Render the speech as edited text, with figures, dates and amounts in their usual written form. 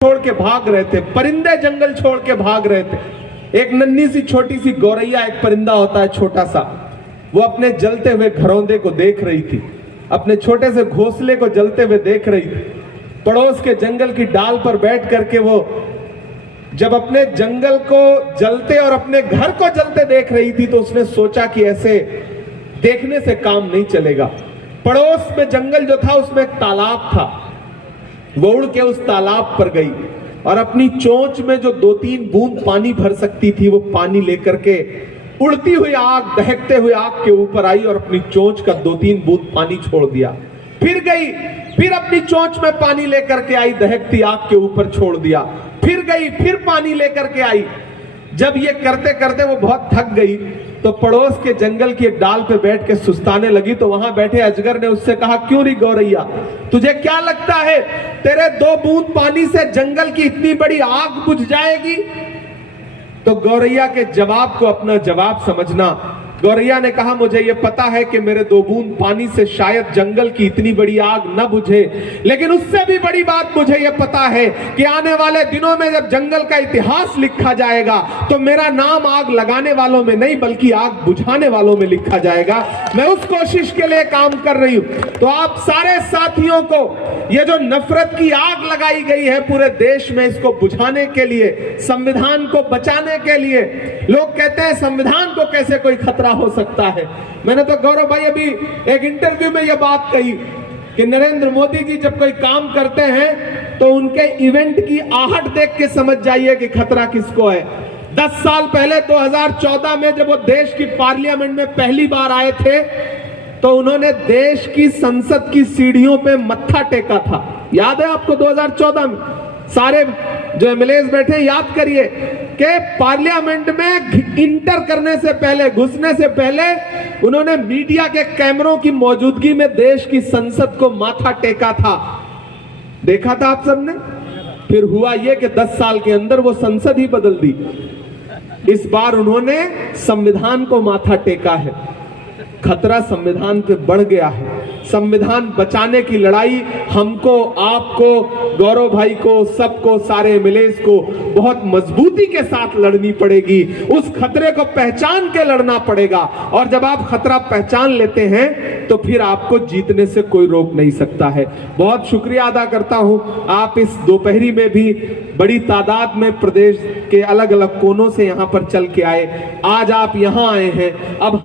छोड़ के भाग रहे थे, परिंदे जंगल छोड़ के भाग रहे थे। एक नन्ही सी छोटी सी गौरैया, एक परिंदा होता है छोटा सा, वो अपने जलते हुए घरौंदे को देख रही थी, अपने छोटे से घोंसले को जलते हुए देख रही थी। पड़ोस के जंगल की डाल पर बैठ करके वो जब अपने जंगल को जलते और अपने घर को जलते देख रही थी तो उसने सोचा कि ऐसे देखने से काम नहीं चलेगा। पड़ोस में जंगल जो था उसमें एक तालाब था, वो उड़ के उस तालाब पर गई और अपनी चोंच में जो 2-3 बूंद पानी भर सकती थी वो पानी लेकर के उड़ती हुई आग, दहकते हुए आग के ऊपर आई और अपनी चोंच का 2-3 बूंद पानी छोड़ दिया। फिर गई, फिर अपनी चोंच में पानी लेकर के आई, दहकती आग के ऊपर छोड़ दिया। फिर गई, फिर पानी लेकर के आई। जब ये करते करते वो बहुत थक गई तो पड़ोस के जंगल की एक डाल पे बैठ के सुस्ताने लगी। तो वहां बैठे अजगर ने उससे कहा, क्यों री गौरैया, तुझे क्या लगता है तेरे 2 बूंद पानी से जंगल की इतनी बड़ी आग बुझ जाएगी? तो गौरैया के जवाब को अपना जवाब समझना। गौरैया ने कहा, मुझे यह पता है कि मेरे 2 बूंद पानी से शायद जंगल की इतनी बड़ी आग न बुझे, लेकिन उससे भी बड़ी बात मुझे यह पता है कि आने वाले दिनों में जब जंगल का इतिहास लिखा जाएगा तो मेरा नाम आग लगाने वालों में नहीं बल्कि आग बुझाने वालों में लिखा जाएगा। मैं उस कोशिश के लिए काम कर रही हूं। तो आप सारे साथियों को ये जो नफरत की आग लगाई गई है पूरे देश में, इसको बुझाने के लिए, संविधान को बचाने के लिए, लोग कहते हैं संविधान को कैसे कोई खतरा हो सकता है। मैंने तो गौरव भाई अभी एक इंटरव्यू में यह बात कही कि नरेंद्र मोदी जी जब कोई काम करते हैं तो उनके इवेंट की आहट देख के समझ जाइए कि खतरा किसको है। 10 साल पहले 2014 में जब वो देश की पार्लियामेंट में पहली बार आए थे तो उन्होंने देश की संसद की सीढ़ियों पे मत्था टेका था। याद है आपको? 2014 में सारे जो एमएलए बैठे, याद करिए कि पार्लियामेंट में इंटर करने से पहले, घुसने से पहले उन्होंने मीडिया के कैमरों की मौजूदगी में देश की संसद को माथा टेका था। देखा था आप सबने? फिर हुआ यह कि 10 साल के अंदर वो संसद ही बदल दी। इस बार उन्होंने संविधान को माथा टेका है। खतरा संविधान पे बढ़ गया है। संविधान बचाने की लड़ाई हमको, आपको, गौरव भाई को, सबको, सारे एमएलएस को बहुत मजबूती के साथ लड़नी पड़ेगी। उस खतरे को पहचान के लड़ना पड़ेगा और जब आप खतरा पहचान लेते हैं तो फिर आपको जीतने से कोई रोक नहीं सकता है। बहुत शुक्रिया अदा करता हूं, आप इस दोपहरी में भी बड़ी तादाद में प्रदेश के अलग अलग कोनों से यहां पर चल के आए। आज आप यहां आए हैं। अब